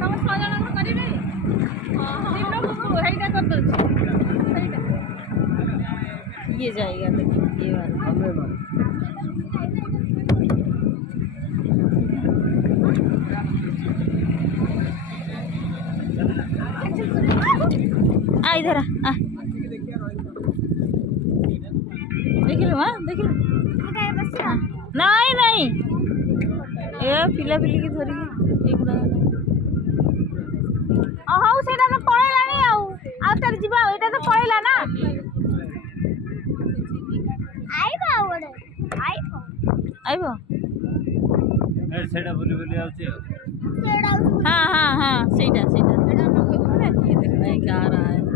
तम 6 जन को करिवे हां हां कर दो ये जाएगा देखिए ये वाला आ इधर आ देख लो हाँ देख लो नहीं नहीं ए पिला पिली की धरिकी एक हाउ सेटा तो पळेलानी आउ तार जीवा एटा तो पळेला ना आइबा ओडे आइबो ए सेटा बोली बोली आउची हाँ हाँ हाँ सेटा सेटा ये देखना है क्या आ रहा है